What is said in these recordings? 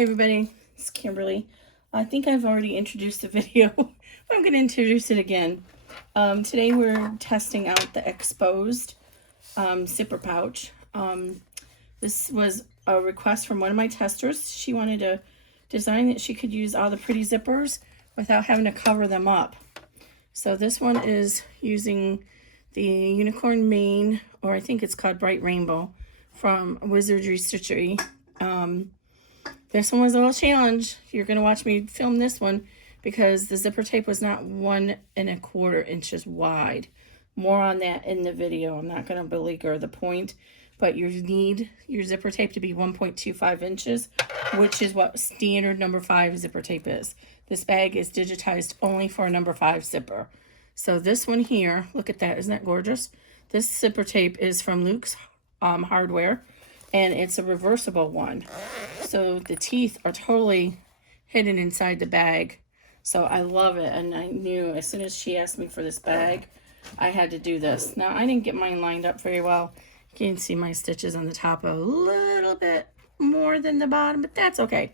Hey everybody, it's Kimberly. I think I've already introduced the video, but I'm going to introduce it again. Today we're testing out the exposed zipper pouch. This was a request from one of my testers. She wanted a design that she could use all the pretty zippers without having to cover them up. So this one is using the Unicorn Mane, or I think it's called Bright Rainbow, from Wizardy Stitchery. This one was a little challenge. You're going to watch me film this one because the zipper tape was not 1 1/4 inches wide. More on that in the video. I'm not going to belabor the point, but you need your zipper tape to be 1.25 inches, which is what standard number 5 zipper tape is. This bag is digitized only for a number 5 zipper. So this one here, look at that. Isn't that gorgeous? This zipper tape is from Luxe Hardware, and it's a reversible one. So the teeth are totally hidden inside the bag. So I love it, and I knew as soon as she asked me for this bag, I had to do this. Now, I didn't get mine lined up very well. You can see my stitches on the top a little bit more than the bottom, but that's okay.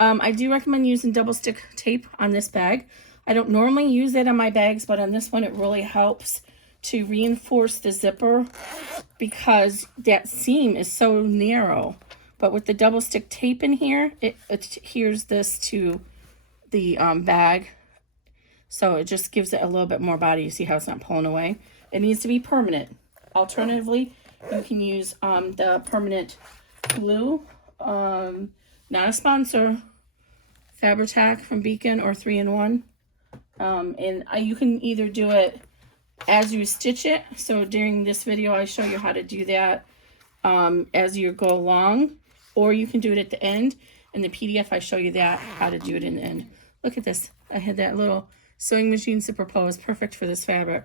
I do recommend using double stick tape on this bag. I don't normally use it on my bags, but on this one it really helps to reinforce the zipper because that seam is so narrow. But with the double stick tape in here, it adheres this to the bag. So it just gives it a little bit more body. You see how it's not pulling away? It needs to be permanent. Alternatively, you can use the permanent glue. Not a sponsor. Fabri-Tac from Beacon or 3-in-1. And you can either do it as you stitch it. So during this video, I show you how to do that as you go along. Or you can do it at the end. In the PDF, I show you that, how to do it in the end. Look at this. I had that little sewing machine zipper pose. Perfect for this fabric.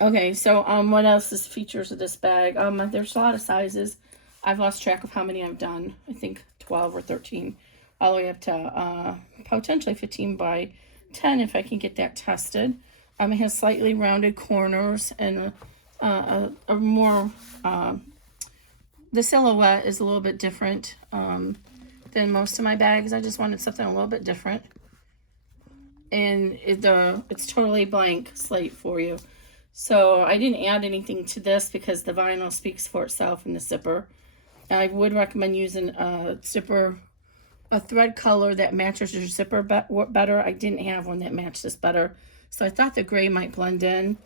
Okay, so what else is features of this bag? There's a lot of sizes. I've lost track of how many I've done. I think 12 or 13. All the way up to potentially 15 by 10 if I can get that tested. It has slightly rounded corners and a more... the silhouette is a little bit different than most of my bags. I just wanted something a little bit different. And it's totally blank slate for you. So I didn't add anything to this because the vinyl speaks for itself in the zipper. I would recommend using a thread color that matches your zipper better. I didn't have one that matched this better. So I thought the gray might blend in.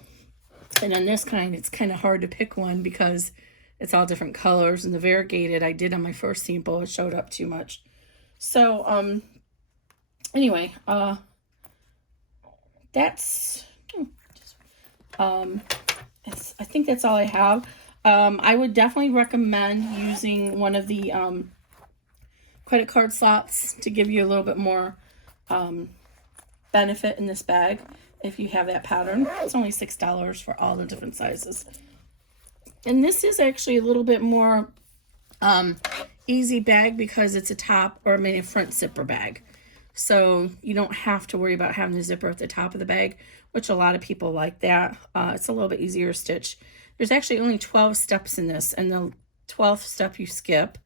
And on this kind, it's kind of hard to pick one because it's all different colors. And the variegated I did on my first sample, it showed up too much. So, anyway, that's, I think that's all I have. I would definitely recommend using one of the credit card slots to give you a little bit more benefit in this bag if you have that pattern. It's only $6 for all the different sizes. And this is actually a little bit more easy bag because it's a top, or a front zipper bag. So you don't have to worry about having the zipper at the top of the bag, which a lot of people like that. It's a little bit easier to stitch. There's actually only 12 steps in this, and the 12th step you skip.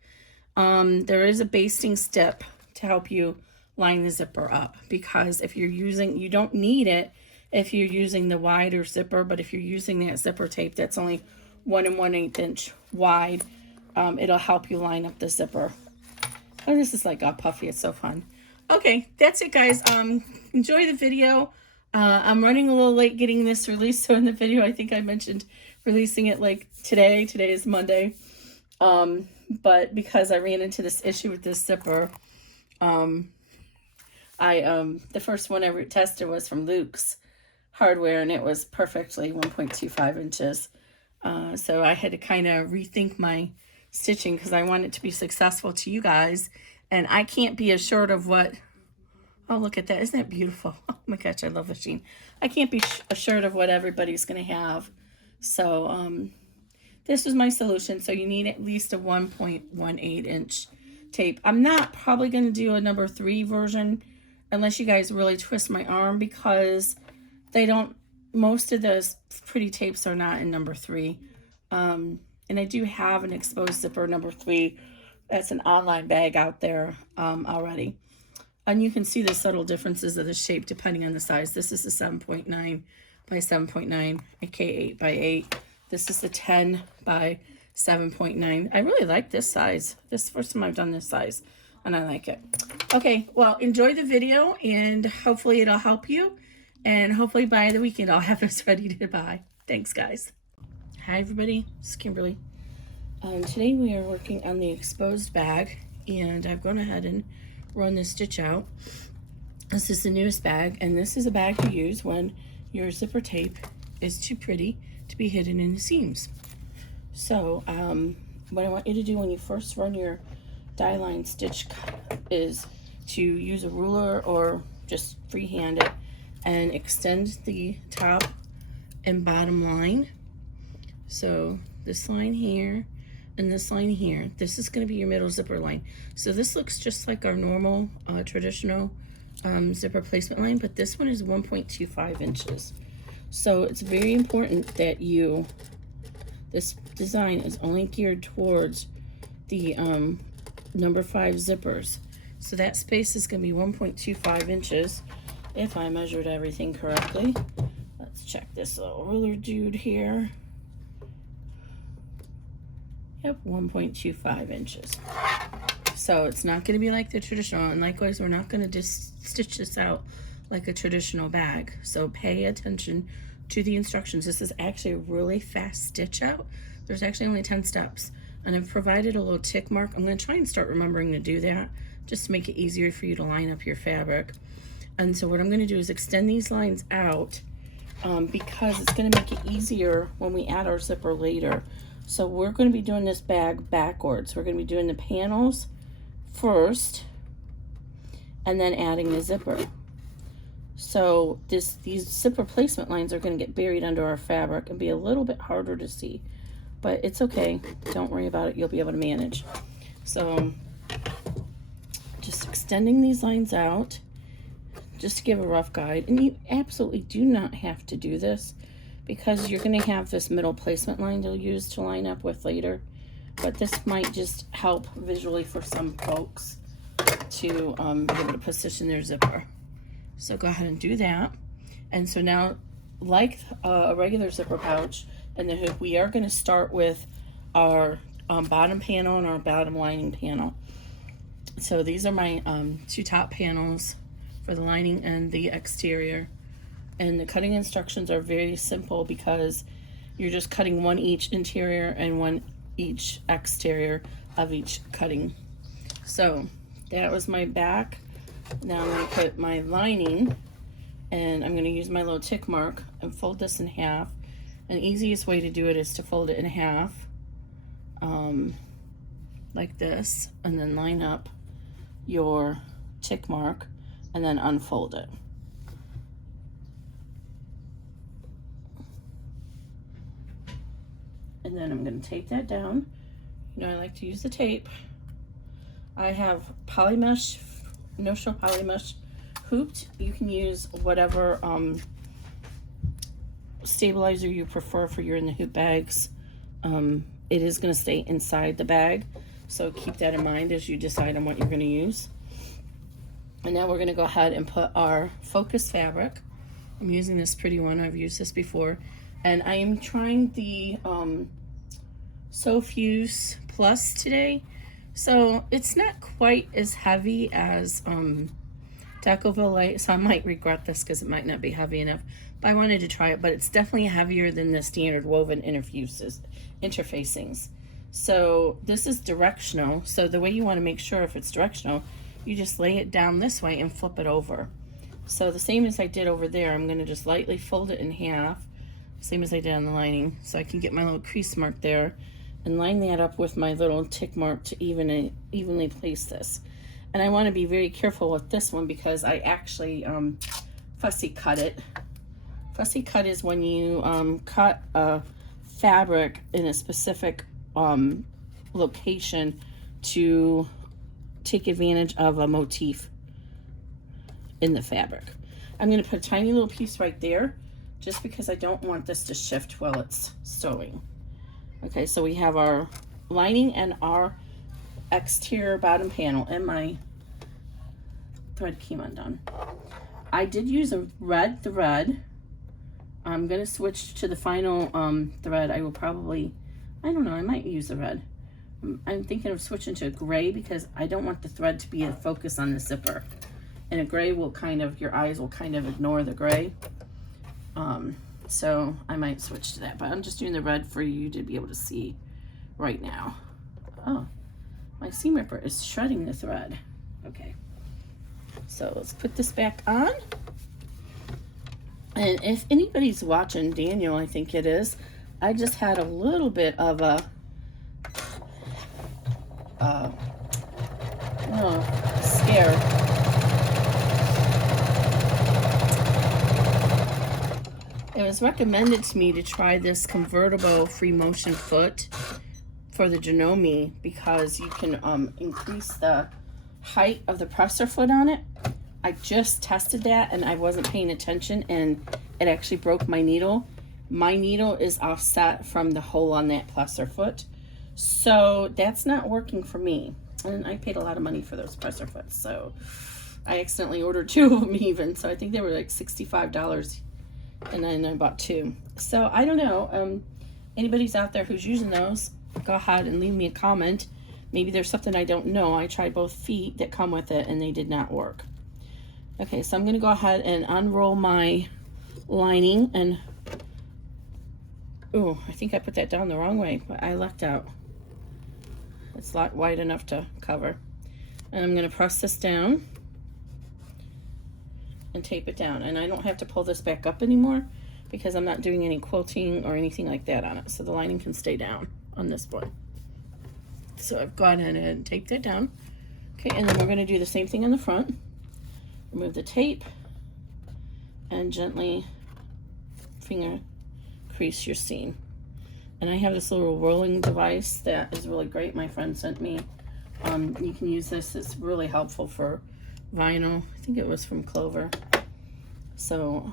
There is a basting step to help you line the zipper up, because if you're using, you don't need it if you're using the wider zipper, but if you're using that zipper tape that's only 1 1/8 inch wide, it'll help you line up the zipper. Oh, this is like all puffy. It's so fun. Okay, that's it, guys. Enjoy the video. I'm running a little late getting this released, so in the video I think I mentioned releasing it like today. Today is Monday. But because I ran into this issue with this zipper, the first one I tested was from Luxe Hardware, and it was perfectly 1.25 inches. So I had to kind of rethink my stitching because I want it to be successful to you guys. And I can't be assured of what... Oh, look at that. Isn't that beautiful? Oh my gosh, I love the sheen. I can't be assured of what everybody's going to have. So, this was my solution. So you need at least a 1.18 inch tape. I'm not probably going to do a number 3 version unless you guys really twist my arm, because they don't... Most of those pretty tapes are not in number 3. And I do have an exposed zipper number 3 That's an online bag out there already. And you can see the subtle differences of the shape depending on the size. This is the 7.9 by 7.9, a K8 by 8. This is the 10 by 7.9. I really like this size. This is the first time I've done this size, and I like it. Okay, well, enjoy the video, and hopefully it'll help you. And hopefully by the weekend I'll have this ready to buy. Thanks, guys. Hi, everybody. This is Kimberly. Today we are working on the exposed bag, and I've gone ahead and run the stitch out. This is the newest bag, and this is a bag to use when your zipper tape is too pretty to be hidden in the seams. So what I want you to do when you first run your die line stitch is to use a ruler or just freehand it and extend the top and bottom line. So this line here and this line here, this is going to be your middle zipper line. So this looks just like our normal traditional zipper placement line, but this one is 1.25 inches. So it's very important that this design is only geared towards the number 5 zippers. So that space is going to be 1.25 inches if I measured everything correctly. Let's check this little ruler dude here. Yep, 1.25 inches. So it's not going to be like the traditional, and likewise we're not going to just stitch this out like a traditional bag. So pay attention to the instructions. This is actually a really fast stitch out. There's actually only 10 steps, and I've provided a little tick mark. I'm going to try and start remembering to do that just to make it easier for you to line up your fabric. And so what I'm going to do is extend these lines out because it's going to make it easier when we add our zipper later. So we're going to be doing this bag backwards. We're going to be doing the panels first and then adding the zipper. So these zipper placement lines are going to get buried under our fabric and be a little bit harder to see, but it's okay. Don't worry about it. You'll be able to manage. So just extending these lines out just to give a rough guide. And you absolutely do not have to do this, because you're going to have this middle placement line to use to line up with later. But this might just help visually for some folks to be able to position their zipper. So go ahead and do that. And so now, like a regular zipper pouch and the hoop, we are going to start with our bottom panel and our bottom lining panel. So these are my 2 top panels for the lining and the exterior. And the cutting instructions are very simple because you're just cutting one each interior and one each exterior of each cutting. So that was my back. Now I'm going to put my lining, and I'm going to use my little tick mark and fold this in half. And the easiest way to do it is to fold it in half like this, and then line up your tick mark and then unfold it. And then I'm going to tape that down. You know, I like to use the tape. I have polymesh, no-show polymesh hooped. You can use whatever stabilizer you prefer for your in the hoop bags. It is going to stay inside the bag, so keep that in mind as you decide on what you're going to use. And now we're going to go ahead and put our focus fabric. I'm using this pretty one. I've used this before. And I am trying the Sofuse Plus today. So it's not quite as heavy as Decoville Light, so I might regret this because it might not be heavy enough. But I wanted to try it, but it's definitely heavier than the standard woven interfacings. So this is directional. So the way you want to make sure if it's directional, you just lay it down this way and flip it over. So the same as I did over there, I'm going to just lightly fold it in half, same as I did on the lining, so I can get my little crease mark there and line that up with my little tick mark to evenly place this. And I want to be very careful with this one because I actually fussy cut it. Fussy cut is when you cut a fabric in a specific location to take advantage of a motif in the fabric. I'm going to put a tiny little piece right there just because I don't want this to shift while it's sewing. Okay, so we have our lining and our exterior bottom panel, and my thread came undone. I did use a red thread. I'm gonna switch to the final thread. I will probably, I don't know, I might use a red. I'm thinking of switching to a gray because I don't want the thread to be a focus on the zipper. And a gray will kind of, your eyes will kind of ignore the gray. So I might switch to that, but I'm just doing the red for you to be able to see right now. Oh, my seam ripper is shredding the thread. Okay, so let's put this back on. And if anybody's watching, Daniel, I think it is, I just had a little bit of a scare. It was recommended to me to try this convertible free motion foot for the Janome because you can increase the height of the presser foot on it. I just tested that and I wasn't paying attention and it actually broke my needle. My needle is offset from the hole on that presser foot. So that's not working for me. And I paid a lot of money for those presser foots. So I accidentally ordered 2 of them even. So I think they were like $65 and then I bought 2. So I don't know. Anybody's out there who's using those, go ahead and leave me a comment. Maybe there's something I don't know. I tried both feet that come with it and they did not work. Okay, so I'm gonna go ahead and unroll my lining and, oh, I think I put that down the wrong way, but I left out. It's not wide enough to cover. And I'm gonna press this down and tape it down. And I don't have to pull this back up anymore because I'm not doing any quilting or anything like that on it. So the lining can stay down on this one. So I've gone in and taped it down. Okay, and then we're gonna do the same thing on the front. Remove the tape and gently finger crease your seam. And I have this little rolling device that is really great. My friend sent me. You can use this. It's really helpful for vinyl. I think it was from Clover. So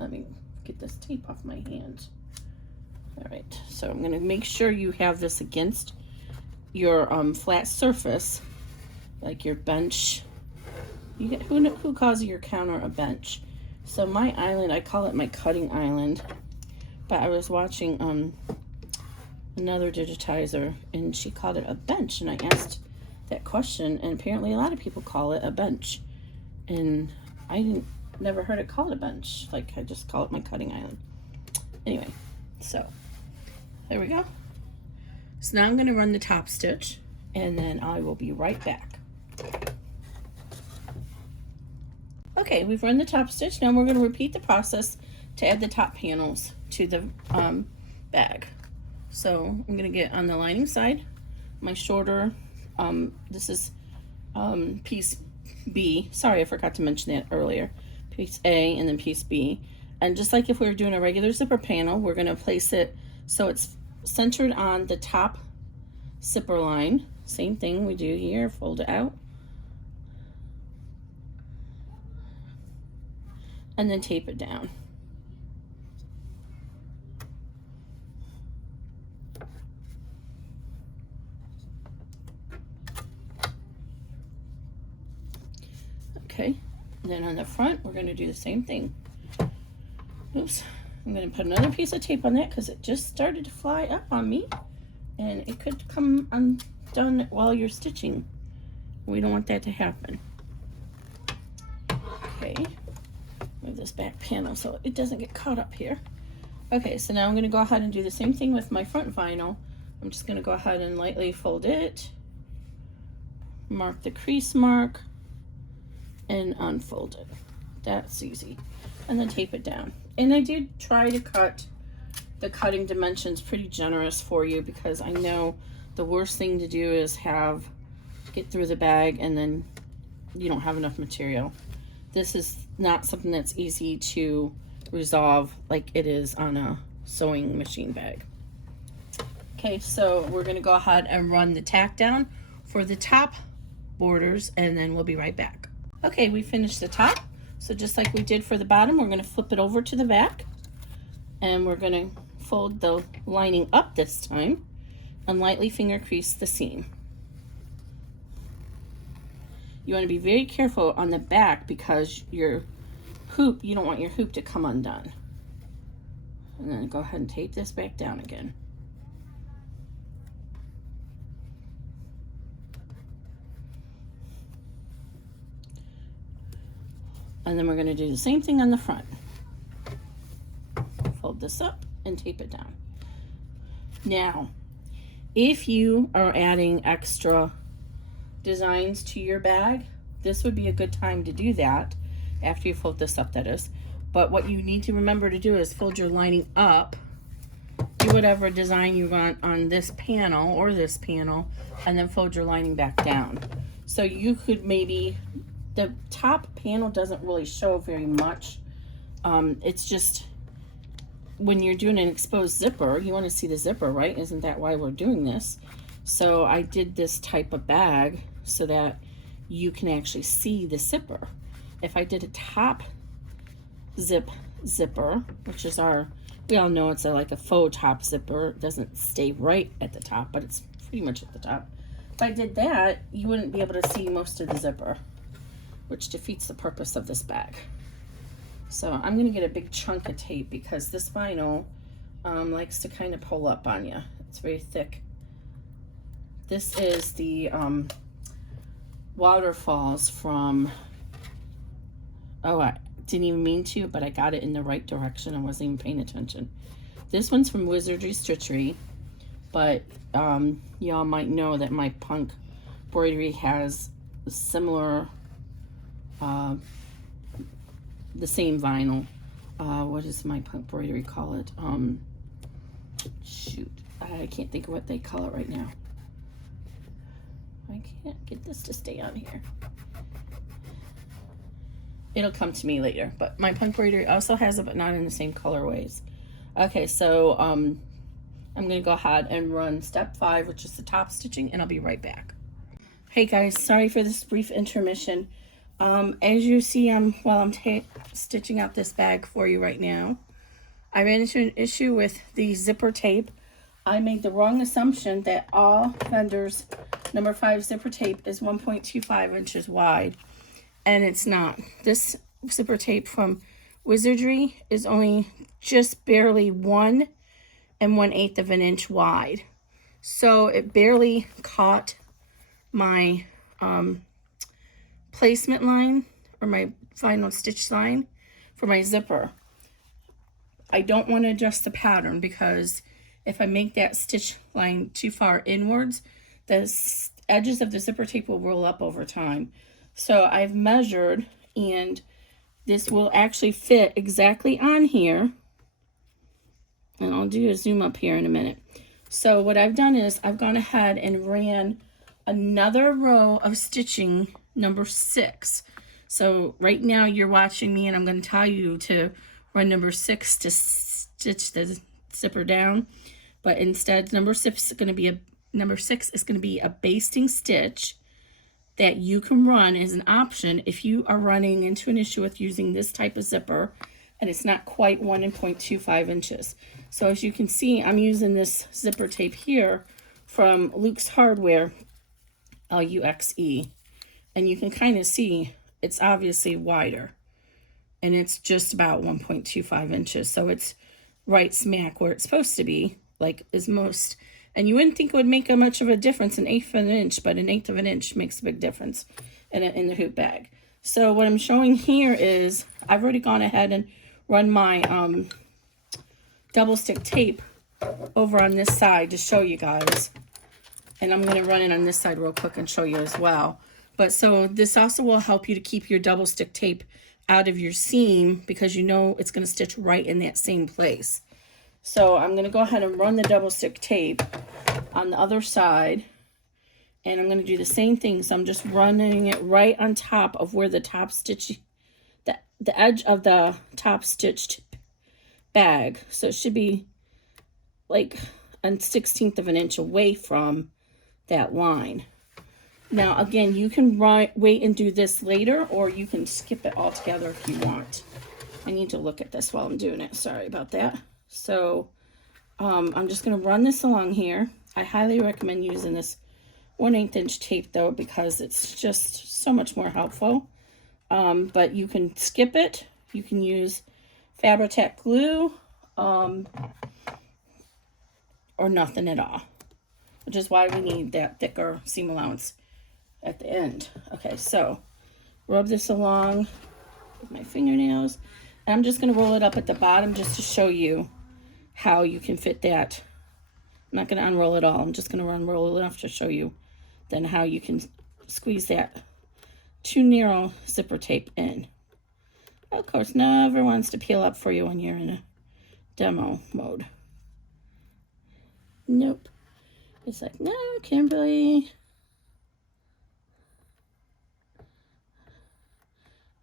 let me get this tape off my hand. All right, so I'm gonna make sure you have this against your flat surface, like your bench. You get, who calls your counter a bench? So my island, I call it my cutting island. But I was watching another digitizer and she called it a bench, and I asked that question, and apparently a lot of people call it a bench, and I never heard it called a bench. Like, I just call it my cutting island. Anyway, so there we go. So now I'm going to run the top stitch and then I will be right back. Okay, we've run the top stitch. Now we're going to repeat the process to add the top panels to the bag. So I'm going to get on the lining side, my shorter, this is piece B. Sorry, I forgot to mention that earlier. Piece A and then piece B. And just like if we were doing a regular zipper panel, we're going to place it so it's centered on the top zipper line. Same thing we do here, fold it out. And then tape it down. Okay, and then on the front, we're going to do the same thing. Oops, I'm going to put another piece of tape on that because it just started to fly up on me, and it could come undone while you're stitching. We don't want that to happen. Okay, move this back panel so it doesn't get caught up here. Okay, so now I'm going to go ahead and do the same thing with my front vinyl. I'm just going to go ahead and lightly fold it, mark the crease mark, and unfold it. That's easy. And then tape it down. And I did try to cut the cutting dimensions pretty generous for you because I know the worst thing to do is get through the bag and then you don't have enough material. This is not something that's easy to resolve like it is on a sewing machine bag. Okay, so we're gonna go ahead and run the tack down for the top borders and then we'll be right back. Okay, we finished the top. So just like we did for the bottom, we're going to flip it over to the back. And we're going to fold the lining up this time and lightly finger crease the seam. You want to be very careful on the back because your hoop, you don't want your hoop to come undone. And then go ahead and tape this back down again. And then we're going to do the same thing on the front. Fold this up and tape it down. Now, if you are adding extra designs to your bag, this would be a good time to do that after you fold this up, that is. But what you need to remember to do is fold your lining up, do whatever design you want on this panel or this panel, and then fold your lining back down. So you could maybe, the top panel doesn't really show very much. It's just when you're doing an exposed zipper, you want to see the zipper, right? Isn't that why we're doing this? So I did this type of bag so that you can actually see the zipper. If I did a top zipper, which is we all know it's like a faux top zipper. It doesn't stay right at the top, but it's pretty much at the top. If I did that, you wouldn't be able to see most of the zipper, which defeats the purpose of this bag. So I'm going to get a big chunk of tape because this vinyl likes to kind of pull up on you. It's very thick. This is the Waterfalls from, oh, I didn't even mean to, but I got it in the right direction. I wasn't even paying attention. This one's from Wizardy Stitchery, but y'all might know that MyPunkBroidery has similar, the same vinyl. What does MyPunkBroidery call it? Shoot, I can't think of what they call it right now. I can't get this to stay on here. It'll come to me later, but MyPunkBroidery also has it, but not in the same colorways. Okay, so I'm gonna go ahead and run step 5, which is the top stitching, and I'll be right back. Hey guys, sorry for this brief intermission. As you see, while I'm stitching out this bag for you right now, I ran into an issue with the zipper tape. I made the wrong assumption that all vendors' number 5 zipper tape is 1.25 inches wide, and it's not. This zipper tape from Wizardy is only just barely 1 1/8 of an inch wide. So it barely caught my placement line or my final stitch line for my zipper. I don't want to adjust the pattern because if I make that stitch line too far inwards, the edges of the zipper tape will roll up over time. So I've measured, and this will actually fit exactly on here. And I'll do a zoom up here in a minute. So what I've done is I've gone ahead and ran another row of stitching number 6. So right now you're watching me, and I'm going to tell you to run number 6 to stitch the zipper down. But instead, number 6 is going to be a basting stitch that you can run as an option if you are running into an issue with using this type of zipper and it's not quite 1.25 inches. So as you can see, I'm using this zipper tape here from Luxe Hardware, L-U-X-E, and you can kind of see it's obviously wider, and it's just about 1.25 inches. So it's right smack where it's supposed to be, like is most, and you wouldn't think it would make much of a difference, 1/8 of an inch, but 1/8 of an inch makes a big difference in the hoop bag. So what I'm showing here is I've already gone ahead and run my double stick tape over on this side to show you guys, and I'm going to run it on this side real quick and show you as well. But so this also will help you to keep your double stick tape out of your seam because you know it's going to stitch right in that same place. So I'm going to go ahead and run the double stick tape on the other side, and I'm going to do the same thing. So I'm just running it right on top of where the top stitch, the edge of the top stitched bag. So it should be like a 1/16 of an inch away from that line. Now again, you can wait and do this later, or you can skip it altogether if you want. I need to look at this while I'm doing it. Sorry about that. So I'm just going to run this along here. I highly recommend using this 1/8 inch tape though, because it's just so much more helpful. But you can skip it. You can use Fabri-Tac glue, or nothing at all, which is why we need that thicker seam allowance at the end. Okay, so rub this along with my fingernails. And I'm just going to roll it up at the bottom just to show you how you can fit that. I'm not going to unroll it all. I'm just going to unroll it enough to show you then how you can squeeze that too narrow zipper tape in. Of course, never wants to peel up for you when you're in a demo mode. Nope. It's like, no, Kimberly.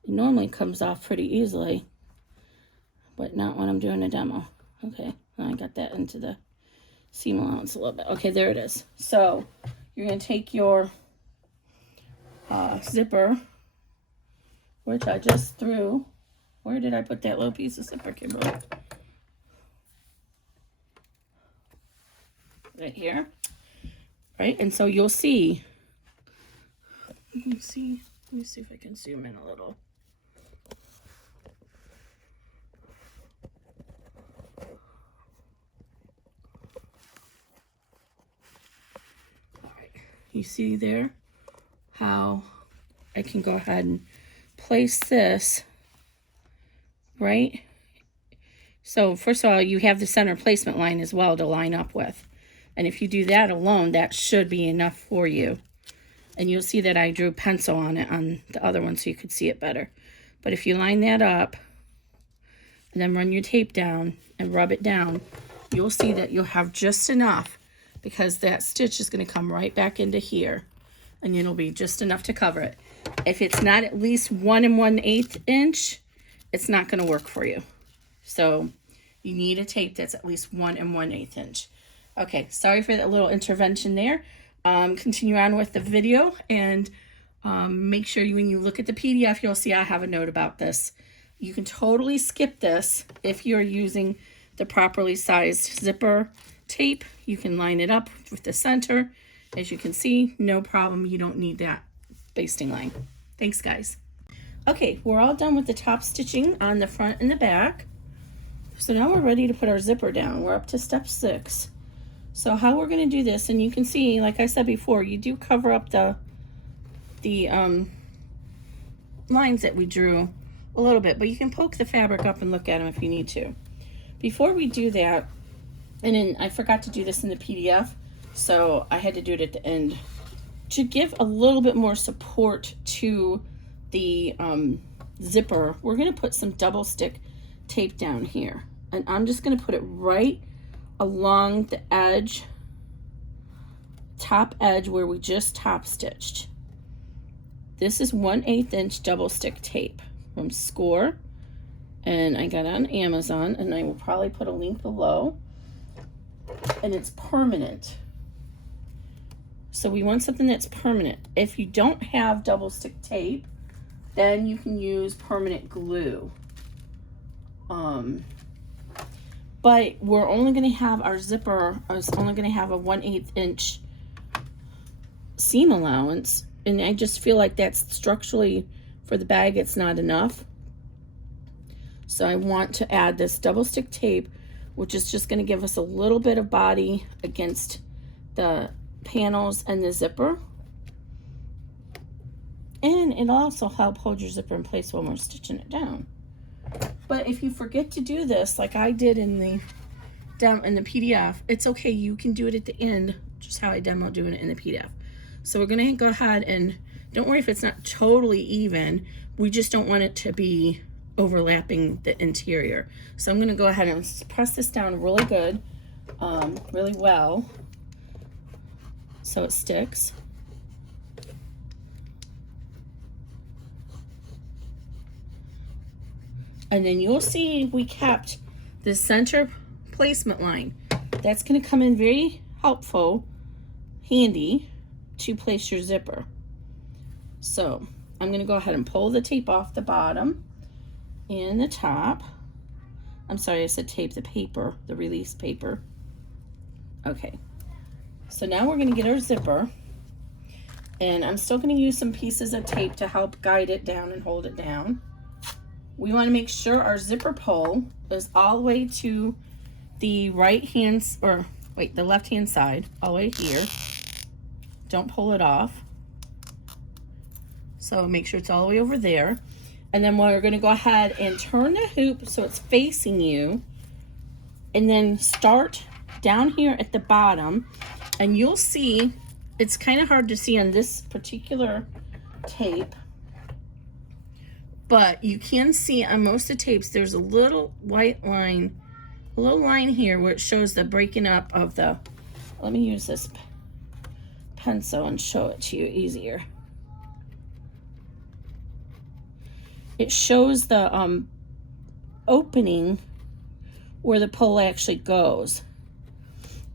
It normally comes off pretty easily, but not when I'm doing a demo. Okay, I got that into the seam allowance a little bit. Okay, there it is. So you're going to take your zipper, which I just threw. Where did I put that little piece of zipper, Kimberly? Right here. Right, and so you'll see. Let me see if I can zoom in a little. All right, you see there how I can go ahead and place this, right? So first of all, you have the center placement line as well to line up with. And if you do that alone, that should be enough for you. And you'll see that I drew pencil on it on the other one so you could see it better. But if you line that up and then run your tape down and rub it down, you'll see that you'll have just enough, because that stitch is going to come right back into here and it'll be just enough to cover it. If it's not at least 1 1/8 inch, it's not going to work for you. So you need a tape that's at least 1 1/8 inch. Okay, sorry for that little intervention there. Continue on with the video, and make sure when you look at the PDF, you'll see I have a note about this. You can totally skip this if you're using the properly sized zipper tape. You can line it up with the center. As you can see, no problem. You don't need that basting line. Thanks, guys. Okay, we're all done with the top stitching on the front and the back. So now we're ready to put our zipper down. We're up to step 6. So how we're going to do this, and you can see, like I said before, you do cover up the lines that we drew a little bit, but you can poke the fabric up and look at them if you need to. Before we do that, and then I forgot to do this in the PDF, so I had to do it at the end, to give a little bit more support to the zipper, we're going to put some double stick tape down here. And I'm just going to put it right along the edge, top edge where we just top stitched. This is 1/8 inch double stick tape from Score, and I got it on Amazon, and I will probably put a link below. And it's permanent. So we want something that's permanent. If you don't have double stick tape, then you can use permanent glue. But we're only going to have our zipper, is only going to have a 1/8 inch seam allowance. And I just feel like that's structurally, for the bag, it's not enough. So I want to add this double stick tape, which is just going to give us a little bit of body against the panels and the zipper. And it'll also help hold your zipper in place when we're stitching it down. But if you forget to do this, like I did in the PDF, it's okay. You can do it at the end, just how I demoed doing it in the PDF. So we're going to go ahead, and don't worry if it's not totally even. We just don't want it to be overlapping the interior. So I'm going to go ahead and press this down really good, really well, so it sticks. And then you'll see we kept the center placement line. That's going to come in very helpful, handy to place your zipper. So I'm going to go ahead and pull the tape off the bottom and the top. I'm sorry, I said tape, the paper, the release paper. Okay, so now we're going to get our zipper, And I'm still going to use some pieces of tape to help guide it down and hold it down. We want to make sure our zipper pull is all the way to the the left hand side, all the way here. Don't pull it off. So make sure it's all the way over there. And then we're going to go ahead and turn the hoop so it's facing you. And then start down here at the bottom. And you'll see, it's kind of hard to see on this particular tape, but you can see on most of the tapes, there's a little white line, a little line here where it shows the breaking up of the, let me use this pencil and show it to you easier. It shows the opening where the pull actually goes.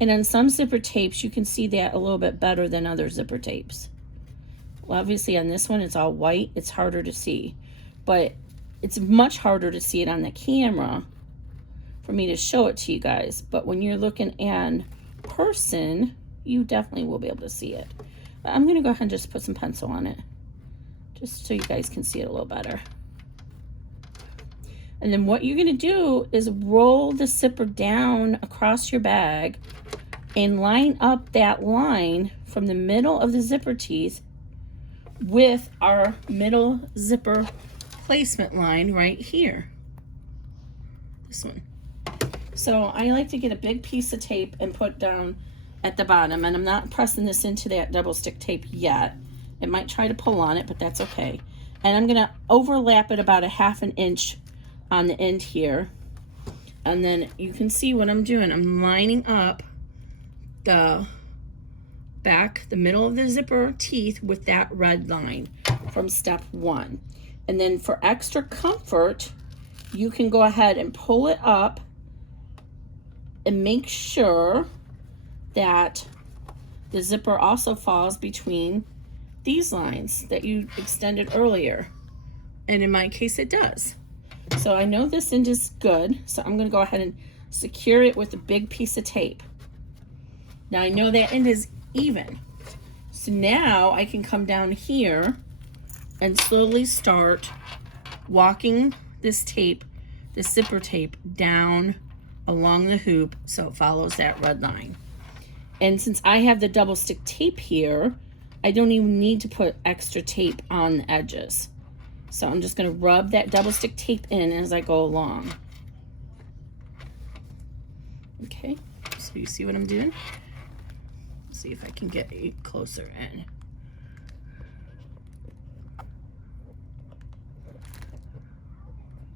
And on some zipper tapes, you can see that a little bit better than other zipper tapes. Well, obviously on this one, it's all white. It's harder to see, but it's much harder to see it on the camera for me to show it to you guys. But when you're looking in person, you definitely will be able to see it. But I'm gonna go ahead and just put some pencil on it, just so you guys can see it a little better. And then what you're gonna do is roll the zipper down across your bag and line up that line from the middle of the zipper teeth with our middle zipper placement line right here. This one. So I like to get a big piece of tape and put down at the bottom, and I'm not pressing this into that double stick tape yet. It might try to pull on it, but that's okay. And I'm gonna overlap it about 1/2 inch on the end here, and then you can see what I'm doing. I'm lining up the back, the middle of the zipper teeth with that red line from step 1. And then for extra comfort, you can go ahead and pull it up and make sure that the zipper also falls between these lines that you extended earlier. And in my case, it does. So I know this end is good, so I'm going to go ahead and secure it with a big piece of tape. Now I know that end is even. So now I can come down here and slowly start walking this tape, this zipper tape, down along the hoop so it follows that red line. And since I have the double stick tape here, I don't even need to put extra tape on the edges. So I'm just gonna rub that double stick tape in as I go along. Okay, so you see what I'm doing? Let's see if I can get it closer in.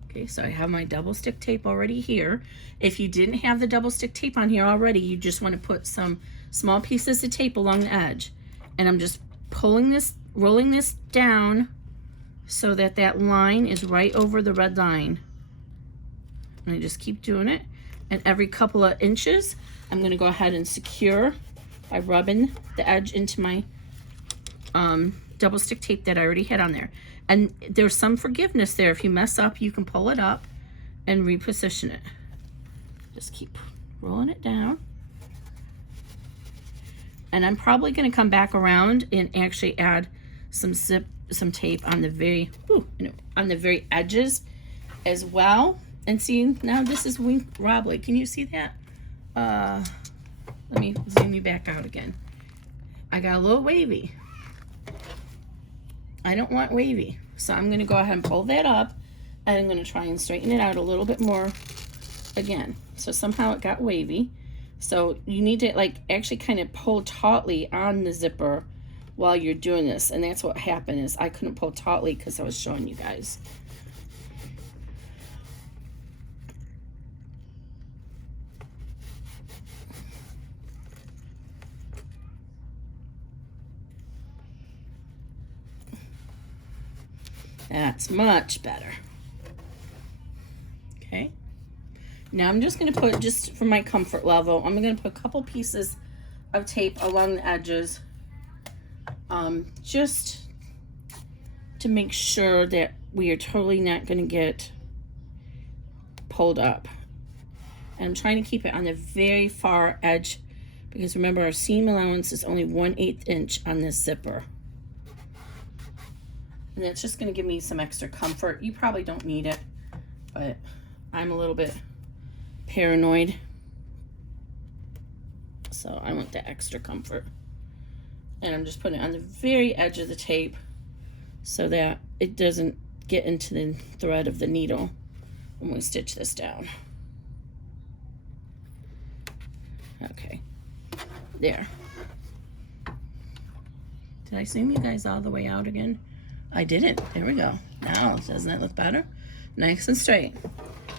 Okay, so I have my double stick tape already here. If you didn't have the double stick tape on here already, you just want to put some small pieces of tape along the edge. And I'm just pulling this, rolling this down so that that line is right over the red line. And I just keep doing it. And every couple of inches, I'm going to go ahead and secure by rubbing the edge into my double stick tape that I already had on there. And there's some forgiveness there. If you mess up, you can pull it up and reposition it. Just keep rolling it down. And I'm probably going to come back around and actually add some tape on the very edges as well. And see, now this is wobbly. Can you see that? Let me zoom you back out again. I got a little wavy. I don't want wavy. So I'm going to go ahead and pull that up, and I'm going to try and straighten it out a little bit more again. So somehow it got wavy. So you need to like actually kind of pull tautly on the zipper while you're doing this. And that's what happened is I couldn't pull tautly because I was showing you guys. That's much better. Okay. Now I'm just going to put, just for my comfort level, I'm going to put a couple pieces of tape along the edges, just to make sure that we are totally not going to get pulled up. And I'm trying to keep it on the very far edge because remember our seam allowance is only 1/8 inch on this zipper. And it's just going to give me some extra comfort. You probably don't need it, but I'm a little bit paranoid. So I want the extra comfort. And I'm just putting it on the very edge of the tape so that it doesn't get into the thread of the needle when we stitch this down. Okay, there. Did I zoom you guys all the way out again? I didn't. There we go. Now, doesn't that look better? Nice and straight.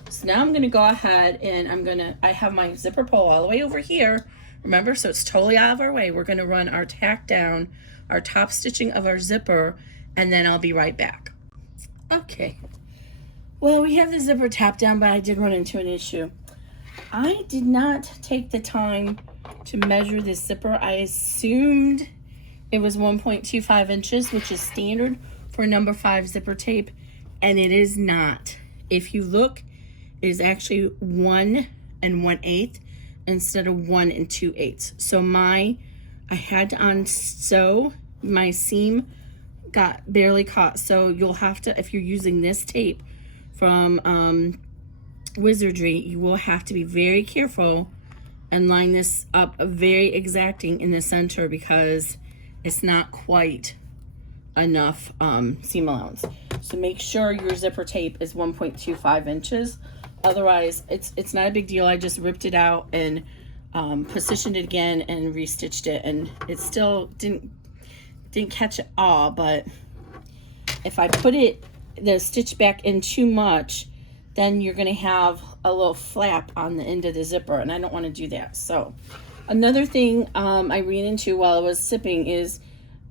So now I'm going to go ahead and I have my zipper pull all the way over here. Remember, so it's totally out of our way. We're going to run our tack down, our top stitching of our zipper, and then I'll be right back. Okay. Well, we have the zipper tapped down, but I did run into an issue. I did not take the time to measure this zipper. I assumed it was 1.25 inches, which is standard for number 5 zipper tape, and it is not. If you look, it is actually 1 1/8 instead of 1 2/8. So I had to unsew, my seam got barely caught. So you'll have to, if you're using this tape from Wizardry, you will have to be very careful and line this up very exacting in the center because it's not quite enough seam allowance. So make sure your zipper tape is 1.25 inches. Otherwise, it's not a big deal. I just ripped it out and positioned it again and restitched it, and it still didn't catch it all. But if I put the stitch back in too much, then you're going to have a little flap on the end of the zipper, and I don't want to do that. So another thing I ran into while I was zipping is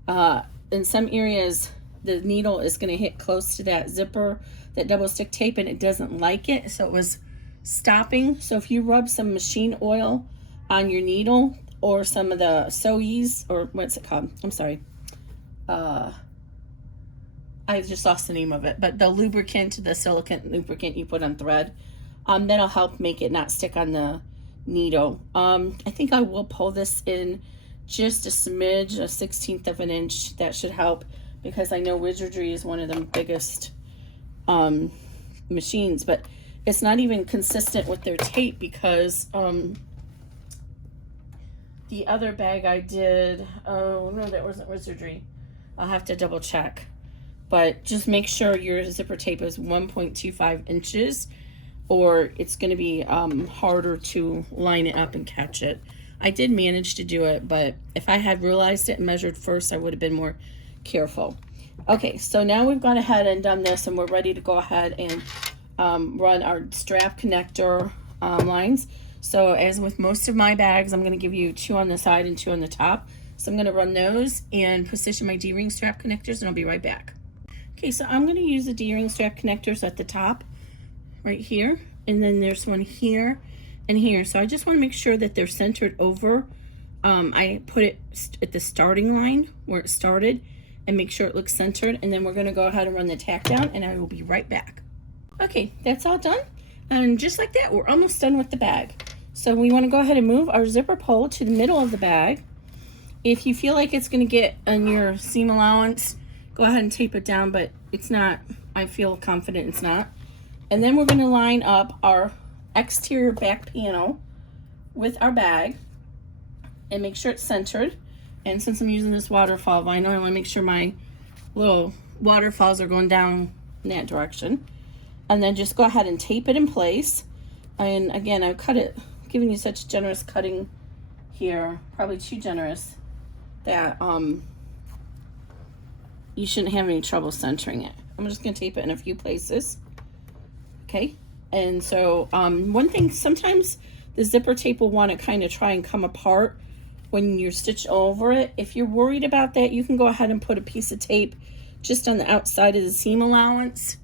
in some areas the needle is going to hit close to that zipper, that double stick tape, and it doesn't like it, so it was stopping. So if you rub some machine oil on your needle or some of the sew-ease, or what's it called? I'm sorry. I just lost the name of it, but the lubricant, the silicone lubricant you put on thread, that'll help make it not stick on the needle. I think I will pull this in just a smidge, a 1/16 of an inch. That should help because I know Wizardry is one of the biggest machines, but it's not even consistent with their tape because the other bag I did, oh no, that wasn't Wizardry. I'll have to double check. But just make sure your zipper tape is 1.25 inches or it's going to be harder to line it up and catch it. I did manage to do it, but if I had realized it and measured first, I would have been more careful. Okay, so now we've gone ahead and done this, and we're ready to go ahead and run our strap connector lines. So as with most of my bags, I'm going to give you 2 on the side and 2 on the top. So I'm going to run those and position my D-ring strap connectors, and I'll be right back. Okay, so I'm going to use the D-ring strap connectors at the top, right here, and then there's one here and here. So I just want to make sure that they're centered over. I put it at the starting line where it started and make sure it looks centered, and then we're going to go ahead and run the tack down, and I will be right back. Okay, that's all done, and just like that, we're almost done with the bag. So we want to go ahead and move our zipper pull to the middle of the bag. If you feel like it's going to get on your seam allowance, go ahead and tape it down, but it's not. I feel confident it's not. And then we're going to line up our exterior back panel with our bag and make sure it's centered. And since I'm using this waterfall vinyl, I want to make sure my little waterfalls are going down in that direction. And then just go ahead and tape it in place. And again, I've cut it, giving you such generous cutting here, probably too generous, that you shouldn't have any trouble centering it. I'm just going to tape it in a few places. Okay, and so one thing, sometimes the zipper tape will want to kind of try and come apart when you're stitched over it. If you're worried about that, you can go ahead and put a piece of tape just on the outside of the seam allowance.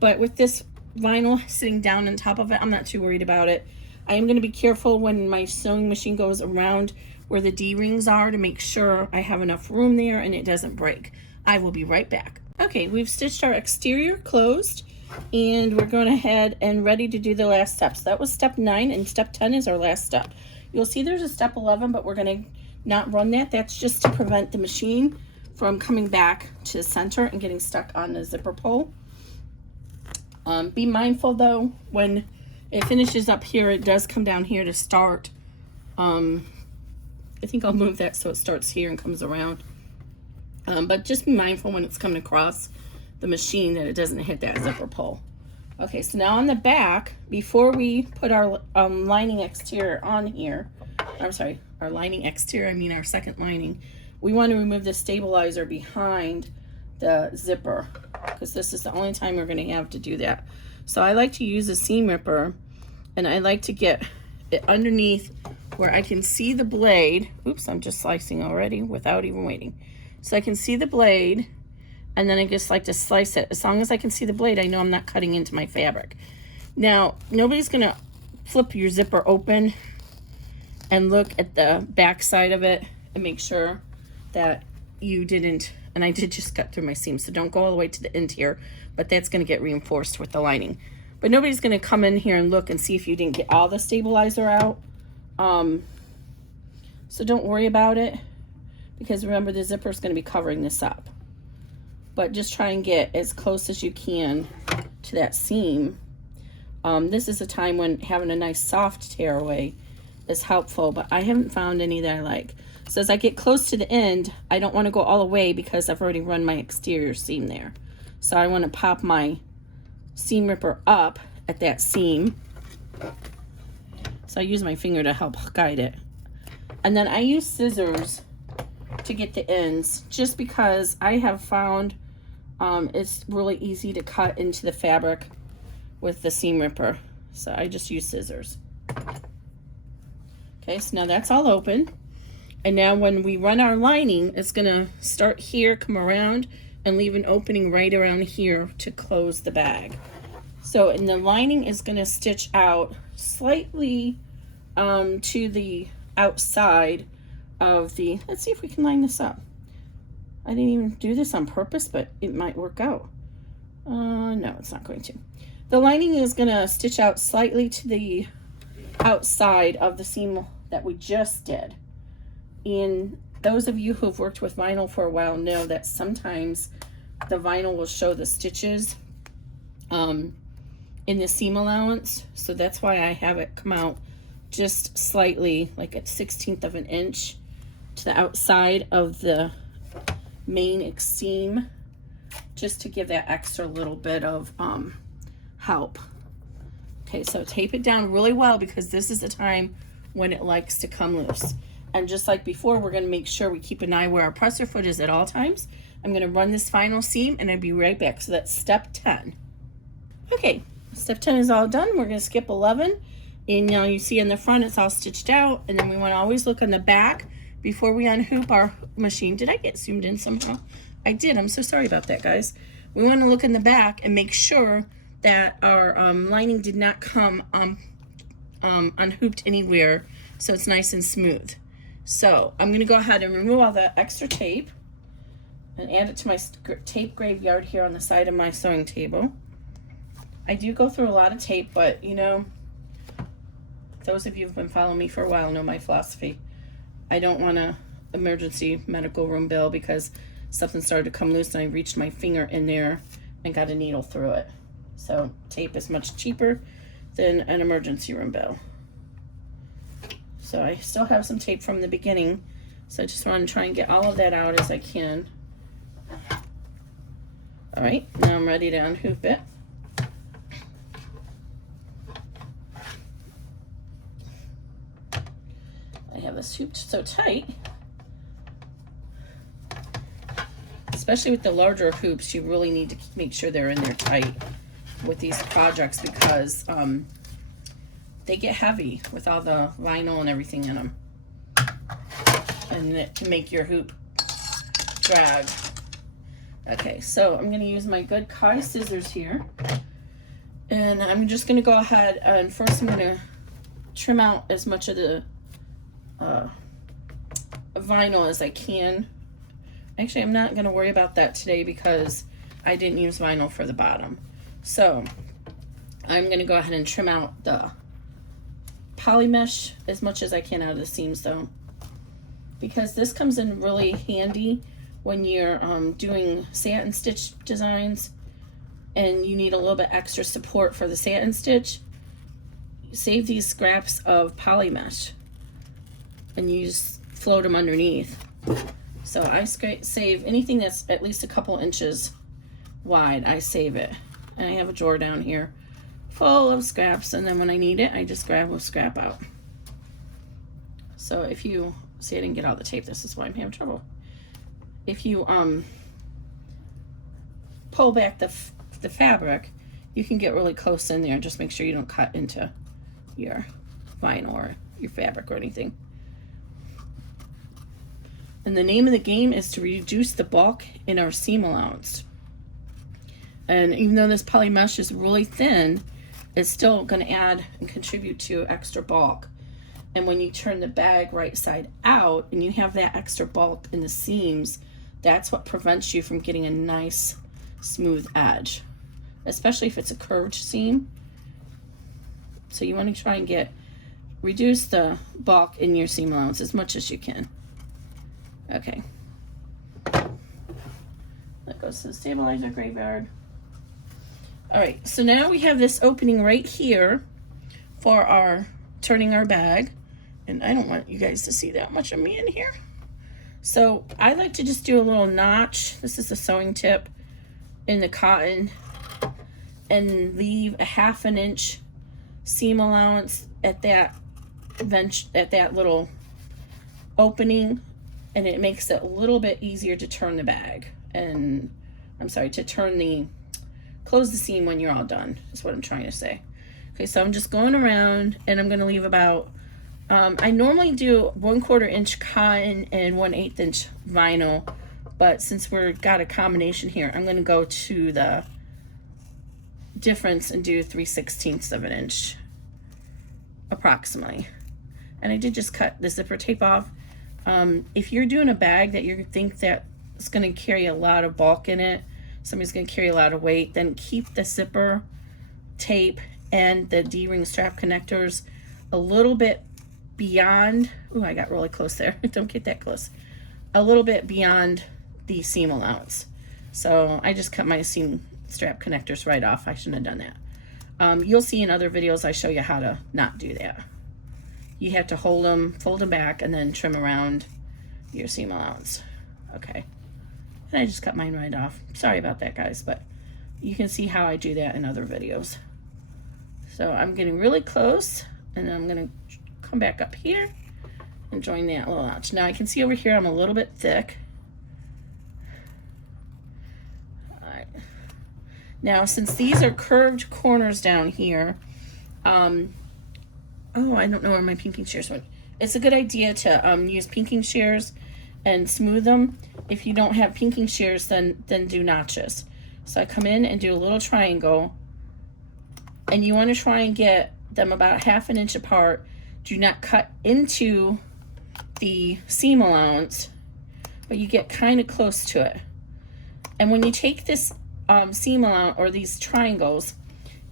But with this vinyl sitting down on top of it, I'm not too worried about it. I am going to be careful when my sewing machine goes around where the D-rings are to make sure I have enough room there and it doesn't break. I will be right back. Okay, we've stitched our exterior closed, and we're going ahead and ready to do the last steps. That was step 9, and step 10 is our last step. You'll see there's a step 11, but we're going to not run that. That's just to prevent the machine from coming back to the center and getting stuck on the zipper pull. Be mindful though, when it finishes up here, it does come down here to start. I think I'll move that so it starts here and comes around. But just be mindful when it's coming across the machine that it doesn't hit that zipper pull. Okay, so now on the back, before we put our lining exterior on here, I'm sorry, our lining exterior, I mean our second lining, we want to remove the stabilizer behind the zipper, because this is the only time we're going to have to do that. So I like to use a seam ripper, and I like to get it underneath where I can see the blade. Oops, I'm just slicing already without even waiting. So I can see the blade, and then I just like to slice it. As long as I can see the blade, I know I'm not cutting into my fabric. Now, nobody's going to flip your zipper open and look at the back side of it and make sure that you didn't, and I did just cut through my seam, so don't go all the way to the end here, but that's going to get reinforced with the lining. But nobody's going to come in here and look and see if you didn't get all the stabilizer out. So don't worry about it, because remember, the zipper is going to be covering this up. But just try and get as close as you can to that seam. This is a time when having a nice soft tearaway is helpful, but I haven't found any that I like. So as I get close to the end, I don't want to go all the way because I've already run my exterior seam there. So I want to pop my seam ripper up at that seam. So I use my finger to help guide it. And then I use scissors to get the ends, just because I have found it's really easy to cut into the fabric with the seam ripper. So I just use scissors. Okay, so now that's all open. And now when we run our lining, it's gonna start here, come around, and leave an opening right around here to close the bag. So, and the lining is gonna stitch out slightly to the outside of the, let's see if we can line this up. I didn't even do this on purpose, but it might work out. No, it's not going to. The lining is gonna stitch out slightly to the outside of the seam that we just did. And those of you who have worked with vinyl for a while know that sometimes the vinyl will show the stitches in the seam allowance. So that's why I have it come out just slightly, like a 1/16 of an inch to the outside of the main seam, just to give that extra little bit of help. Okay, so tape it down really well, because this is the time when it likes to come loose. And just like before, we're going to make sure we keep an eye where our presser foot is at all times. I'm going to run this final seam and I'll be right back. So that's step 10. Okay, step 10 is all done. We're going to skip 11. And now you see in the front it's all stitched out. And then we want to always look on the back before we unhoop our machine. Did I get zoomed in somehow? I did. I'm so sorry about that, guys. We want to look in the back and make sure that our lining did not come unhooped anywhere, so it's nice and smooth. So I'm going to go ahead and remove all the extra tape and add it to my tape graveyard here on the side of my sewing table. I do go through a lot of tape, but you know, those of you who've been following me for a while know my philosophy. I don't want an emergency medical room bill because something started to come loose and I reached my finger in there and got a needle through it. So tape is much cheaper than an emergency room bill. So I still have some tape from the beginning, so I just want to try and get all of that out as I can. All right, now I'm ready to unhoop it. I have this hooped so tight. Especially with the larger hoops, you really need to make sure they're in there tight with these projects, because they get heavy with all the vinyl and everything in them, and it can make your hoop drag. Okay, so I'm going to use my good Kai scissors here, and I'm just going to go ahead and first I'm going to trim out as much of the vinyl as I can. Actually, I'm not going to worry about that today because I didn't use vinyl for the bottom. So I'm going to go ahead and trim out the poly mesh as much as I can out of the seams though, because this comes in really handy when you're doing satin stitch designs and you need a little bit extra support for the satin stitch, save these scraps of poly mesh and you just float them underneath. So I save anything that's at least a couple inches wide, I save it. And I have a drawer down here full of scraps, and then when I need it, I just grab a scrap out. So if you see, I didn't get all the tape, this is why I'm having trouble. If you pull back the fabric, you can get really close in there. Just make sure you don't cut into your vinyl or your fabric or anything. And the name of the game is to reduce the bulk in our seam allowance. And even though this poly mesh is really thin, it's still going to add and contribute to extra bulk. And when you turn the bag right side out and you have that extra bulk in the seams, that's what prevents you from getting a nice smooth edge, especially if it's a curved seam. So you want to try and reduce the bulk in your seam allowance as much as you can. Okay. That goes to the stabilizer graveyard. All right, so now we have this opening right here for our turning our bag. And I don't want you guys to see that much of me in here. So I like to just do a little notch. This is a sewing tip in the cotton and leave a 1/2 inch seam allowance at that little opening, and it makes it a little bit easier to turn the bag. And I'm sorry, to close the seam when you're all done, is what I'm trying to say. Okay, so I'm just going around and I'm gonna leave about, I normally do 1/4 inch cotton and 1/8 inch vinyl, but since we've got a combination here, I'm gonna go to the difference and do 3/16 of an inch, approximately. And I did just cut the zipper tape off. If you're doing a bag that you think that it's gonna carry a lot of bulk in it, somebody's gonna carry a lot of weight, then keep the zipper tape and the D-ring strap connectors a little bit beyond, oh, I got really close there. Don't get that close. A little bit beyond the seam allowance. So I just cut my seam strap connectors right off. I shouldn't have done that. You'll see in other videos I show you how to not do that. You have to hold them, fold them back, and then trim around your seam allowance. Okay. And I just cut mine right off. Sorry about that, guys, but you can see how I do that in other videos. So I'm getting really close, and I'm gonna come back up here and join that little notch. Now I can see over here I'm a little bit thick. All right. Now since these are curved corners down here, oh, I don't know where my pinking shears went. It's a good idea to use pinking shears and smooth them. If you don't have pinking shears, then do notches. So I come in and do a little triangle, and you want to try and get them about 1/2 inch apart. Do not cut into the seam allowance, but you get kind of close to it. And when you take this seam allowance or these triangles,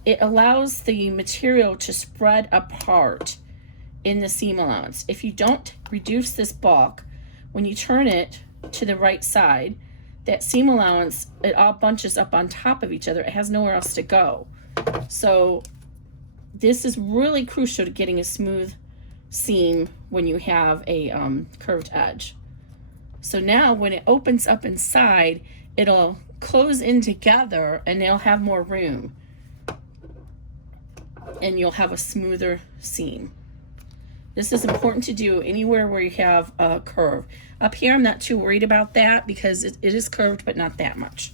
it allows the material to spread apart in the seam allowance. If you don't reduce this bulk, when you turn it to the right side, that seam allowance, it all bunches up on top of each other. It has nowhere else to go. So this is really crucial to getting a smooth seam when you have a curved edge. So now when it opens up inside, it'll close in together and they'll have more room, and you'll have a smoother seam. This is important to do anywhere where you have a curve. Up here, I'm not too worried about that because it is curved, but not that much.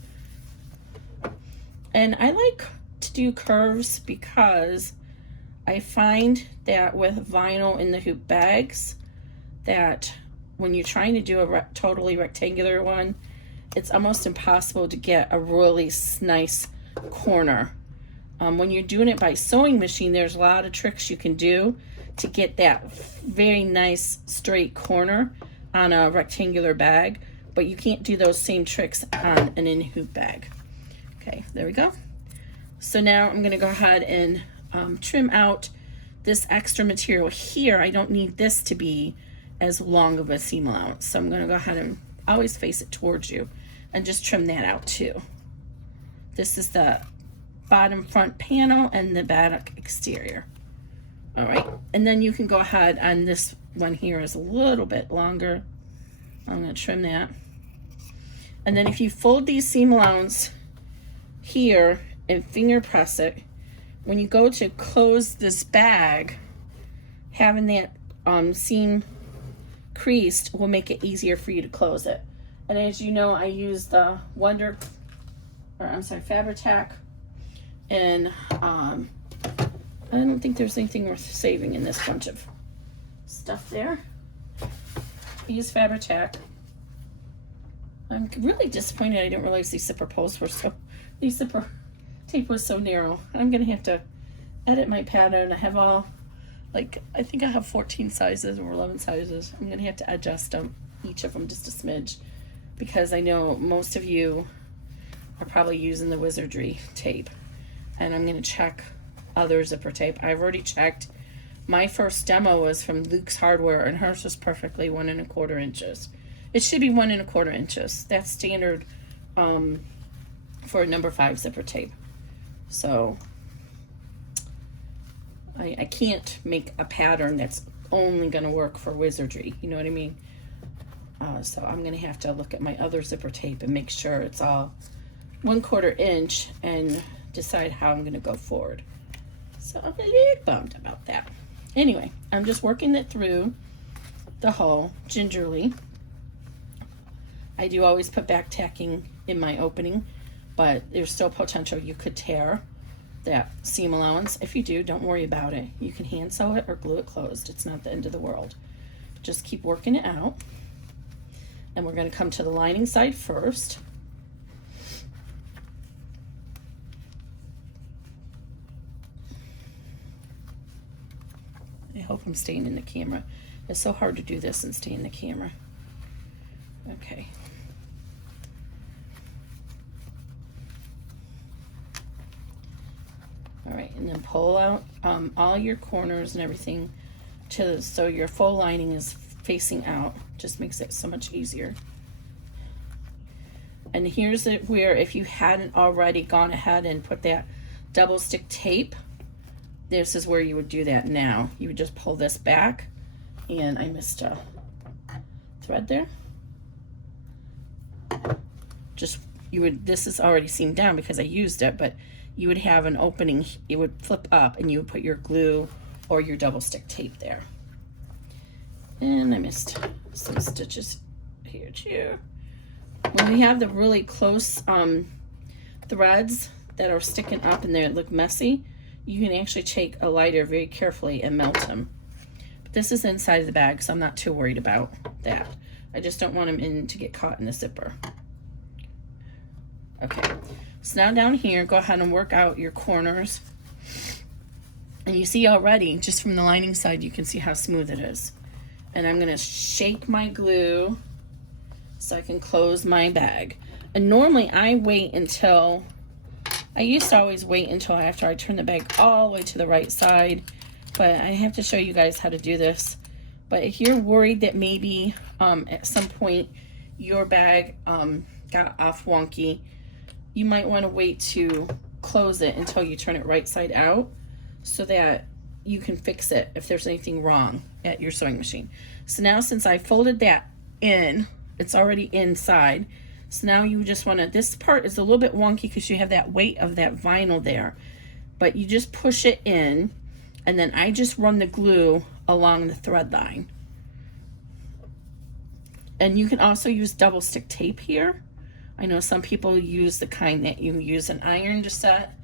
And I like to do curves because I find that with vinyl in the hoop bags, that when you're trying to do a totally rectangular one, it's almost impossible to get a really nice corner. When you're doing it by sewing machine, there's a lot of tricks you can do to get that very nice straight corner on a rectangular bag, but you can't do those same tricks on an in-hoop bag. Okay, there we go. So now I'm gonna go ahead and trim out this extra material here. I don't need this to be as long of a seam allowance, so I'm gonna go ahead and always face it towards you, and just trim that out too. This is the bottom front panel and the back exterior. All right, and then you can go ahead, and this one here is a little bit longer. I'm gonna trim that. And then if you fold these seam allowance here and finger press it, when you go to close this bag, having that seam creased will make it easier for you to close it. And as you know, I use the Fabri-Tac, and I don't think there's anything worth saving in this bunch of stuff there. I use Fabri-Tac. I'm really disappointed I didn't realize these zipper tape was so narrow. I'm gonna have to edit my pattern. I have all, like, I think I have 14 sizes or 11 sizes. I'm gonna have to adjust them, each of them just a smidge, because I know most of you are probably using the Wizardy tape, and I'm gonna check other zipper tape. I've already checked. My first demo was from Luxe Hardware, and hers was perfectly 1 1/4 inches. It should be 1 1/4 inches. That's standard for a number 5 zipper tape. So I can't make a pattern that's only gonna work for Wizardry, you know what I mean? So I'm gonna have to look at my other zipper tape and make sure it's all 1/4 inch and decide how I'm gonna go forward. So I'm a little bummed about that. Anyway, I'm just working it through the hole gingerly. I do always put back tacking in my opening, but there's still potential you could tear that seam allowance. If you do, don't worry about it. You can hand sew it or glue it closed. It's not the end of the world. Just keep working it out. And we're going to come to the lining side first. I hope I'm staying in the camera. It's so hard to do this and stay in the camera. Okay. All right, and then pull out all your corners and everything so your full lining is facing out. Just makes it so much easier. And here's it where, if you hadn't already gone ahead and put that double stick tape, this is where you would do that now. You would just pull this back, and I missed a thread there. This is already seamed down because I used it, but you would have an opening, it would flip up, and you would put your glue or your double stick tape there. And I missed some stitches here too. When we have the really close threads that are sticking up and they look messy, you can actually take a lighter very carefully and melt them. But this is inside of the bag, so I'm not too worried about that. I just don't want them to get caught in the zipper. Okay, so now down here, go ahead and work out your corners. And you see already, just from the lining side, you can see how smooth it is. And I'm gonna shake my glue so I can close my bag. And normally I wait until, I used to always wait until after I turn the bag all the way to the right side, but I have to show you guys how to do this. But if you're worried that maybe at some point your bag got off wonky, you might want to wait to close it until you turn it right side out so that you can fix it if there's anything wrong at your sewing machine. So now, since I folded that in, it's already inside. So now you just want to, this part is a little bit wonky because you have that weight of that vinyl there, but you just push it in, and then I just run the glue along the thread line. And you can also use double stick tape here. I know some people use the kind that you use an iron to set.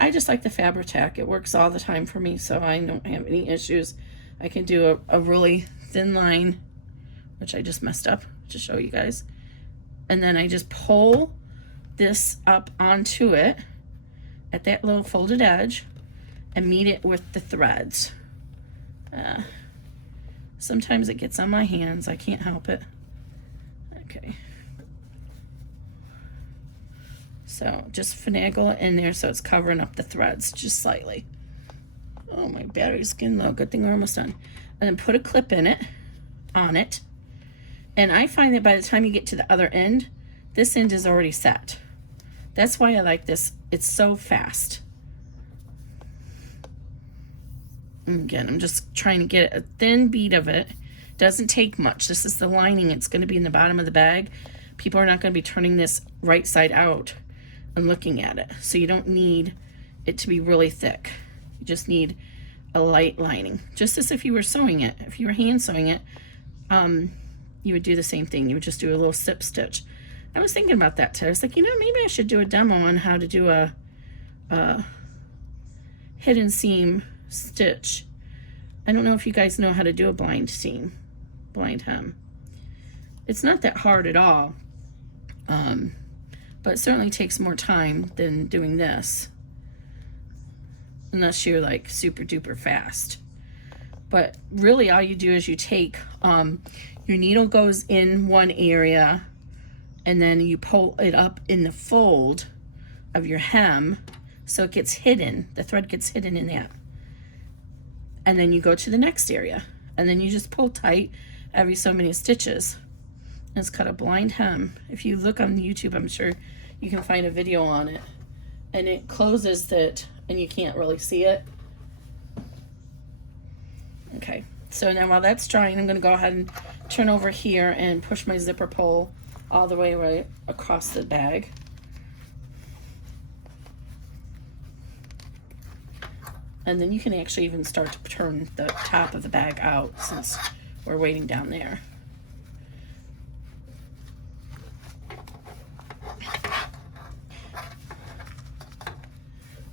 I just like the Fabri-Tac. It works all the time for me, so I don't have any issues. I can do a really thin line, which I just messed up to show you guys. And then I just pull this up onto it at that little folded edge and meet it with the threads. Sometimes it gets on my hands. I can't help it. Okay. So just finagle it in there so it's covering up the threads just slightly. Oh, my battery's getting low. Good thing we're almost done. And then put a clip in it, on it, And I find that by the time you get to the other end, this end is already set. That's why I like this. It's so fast. And again, I'm just trying to get a thin bead of it. Doesn't take much. This is the lining. It's going to be in the bottom of the bag. People are not going to be turning this right side out and looking at it. So you don't need it to be really thick. You just need a light lining. Just as if you were sewing it. If you were hand sewing it, you would do the same thing. You would just do a little slip stitch. I was thinking about that today. I was like, you know, maybe I should do a demo on how to do a hidden seam stitch. I don't know if you guys know how to do a blind seam, blind hem. It's not that hard at all, but it certainly takes more time than doing this, unless you're like super duper fast. But really all you do is you take, your needle goes in one area and then you pull it up in the fold of your hem so it gets hidden, the thread gets hidden in that. And then you go to the next area and then you just pull tight every so many stitches. And it's cut a blind hem. If you look on YouTube, I'm sure you can find a video on it. And it closes that and you can't really see it. Okay, so now while that's drying, I'm going to go ahead and turn over here and push my zipper pull all the way right across the bag. And then you can actually even start to turn the top of the bag out since we're waiting down there.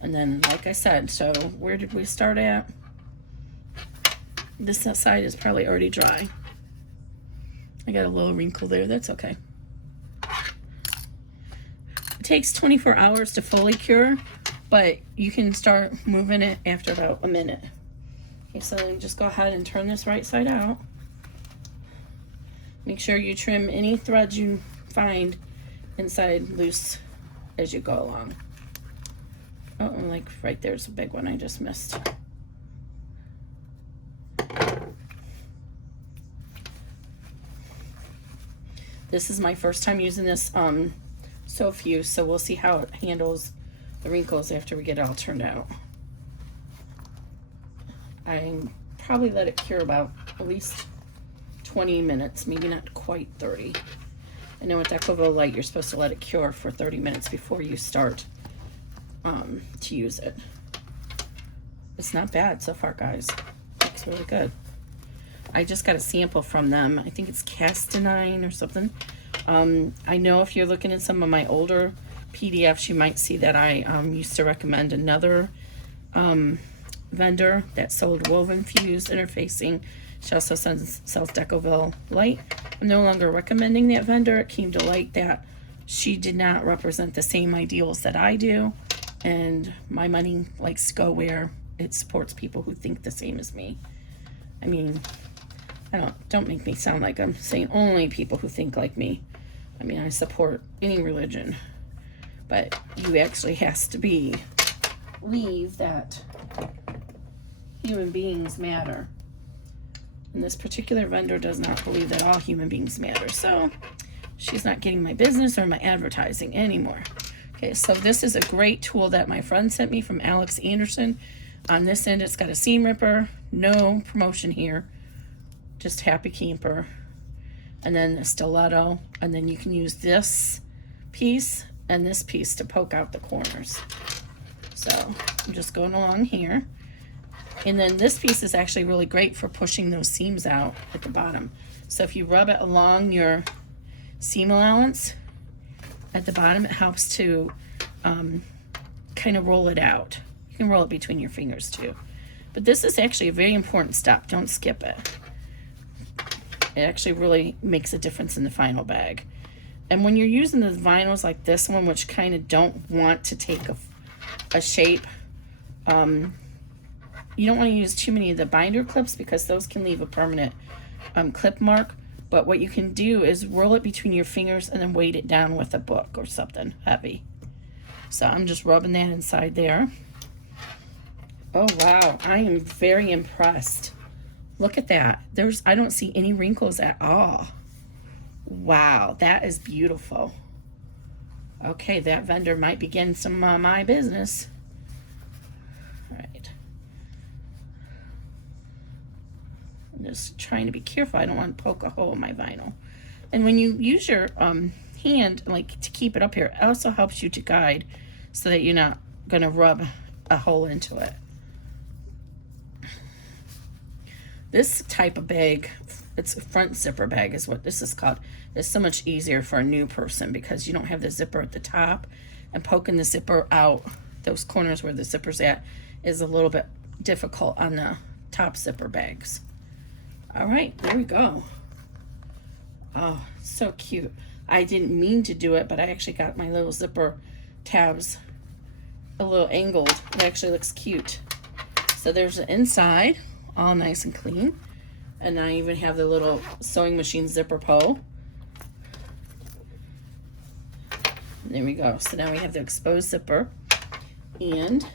And then, like I said, so where did we start at? This side is probably already dry. I got a little wrinkle there, that's okay. It takes 24 hours to fully cure, but you can start moving it after about a minute. Okay, so then just go ahead and turn this right side out. Make sure you trim any threads you find inside loose as you go along. Oh, like right there's a big one I just missed. This is my first time using this Sew Fuse, so we'll see how it handles the wrinkles after we get it all turned out. I probably let it cure about at least 20 minutes, maybe not quite 30. I know with Decovil Light, you're supposed to let it cure for 30 minutes before you start to use it. It's not bad so far, guys. Looks really good. I just got a sample from them. I think it's Castanine or something. I know if you're looking at some of my older PDFs, you might see that I used to recommend another vendor that sold woven fused interfacing. She also sells Decovil Light. I'm no longer recommending that vendor. It came to light that she did not represent the same ideals that I do, and my money likes to go where it supports people who think the same as me. I mean, don't make me sound like I'm saying only people who think like me. I mean, I support any religion, but you actually has to believe that human beings matter. And this particular vendor does not believe that all human beings matter. So she's not getting my business or my advertising anymore. Okay, so this is a great tool that my friend sent me from Alex Anderson. On this end, it's got a seam ripper, no promotion here, just happy camper, and then a stiletto, and then you can use this piece and this piece to poke out the corners. So I'm just going along here. And then this piece is actually really great for pushing those seams out at the bottom. So if you rub it along your seam allowance at the bottom, it helps to kind of roll it out. You can roll it between your fingers too. But this is actually a very important step. Don't skip it. It actually really makes a difference in the final bag. And when you're using the vinyls like this one, which kind of don't want to take a shape, you don't want to use too many of the binder clips because those can leave a permanent clip mark. But what you can do is roll it between your fingers and then weight it down with a book or something heavy. So I'm just rubbing that inside there. Oh wow, I am very impressed. Look at that. I don't see any wrinkles at all. Wow, that is beautiful. Okay, that vendor might be getting some my business. All right. I'm just trying to be careful. I don't want to poke a hole in my vinyl. And when you use your hand, like, to keep it up here, it also helps you to guide so that you're not going to rub a hole into it. This type of bag, it's a front zipper bag is what this is called. It's so much easier for a new person because you don't have the zipper at the top, and poking the zipper out, those corners where the zipper's at, is a little bit difficult on the top zipper bags. All right, there we go. Oh, so cute. I didn't mean to do it, but I actually got my little zipper tabs a little angled. It actually looks cute. So there's the inside, all nice and clean. And I even have the little sewing machine zipper pull. There we go. So now we have the exposed zipper. And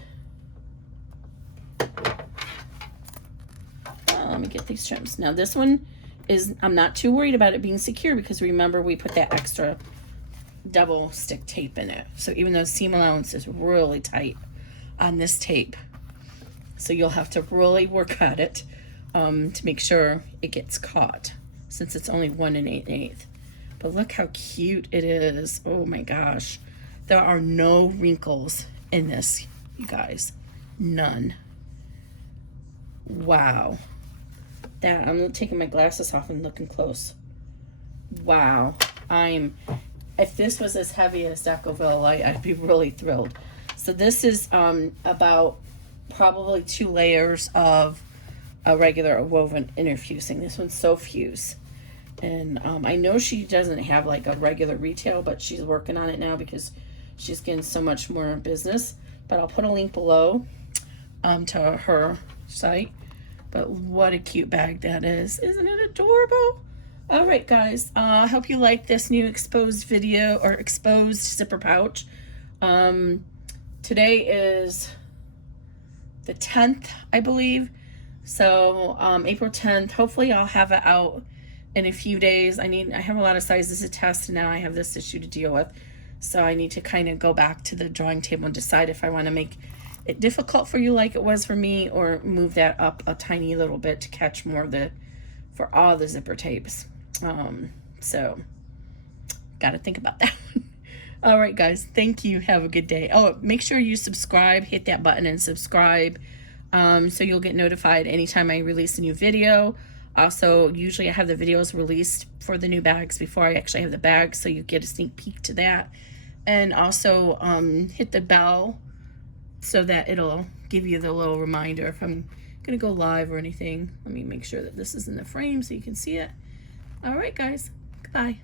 let me get these trims. Now this one is, I'm not too worried about it being secure because remember we put that extra double stick tape in it. So even though the seam allowance is really tight on this tape, so you'll have to really work at it to make sure it gets caught, since it's only 1 8/8. But look how cute it is. Oh my gosh. There are no wrinkles in this, you guys. None. Wow. That, I'm taking my glasses off and looking close. Wow. If this was as heavy as Decoville Light, I'd be really thrilled. So this is about probably 2 layers of a regular woven interfusing. This one's so fuse. And I know she doesn't have like a regular retail, but she's working on it now because she's getting so much more business. But I'll put a link below to her site. But what a cute bag that is. Isn't it adorable? All right, guys. I hope you like this new exposed video, or exposed zipper pouch. Today is the 10th, I believe. So April 10th. Hopefully I'll have it out in a few days. I have a lot of sizes to test, and now I have this issue to deal with. So I need to kind of go back to the drawing table and decide if I want to make it difficult for you like it was for me, or move that up a tiny little bit to catch more of for all the zipper tapes. So got to think about that. All right, guys. Thank you. Have a good day. Oh, make sure you subscribe. Hit that button and subscribe, so you'll get notified anytime I release a new video. Also, usually I have the videos released for the new bags before I actually have the bags, so you get a sneak peek to that. And also hit the bell so that it'll give you the little reminder if I'm gonna go live or anything. Let me make sure that this is in the frame so you can see it. All right, guys. Goodbye.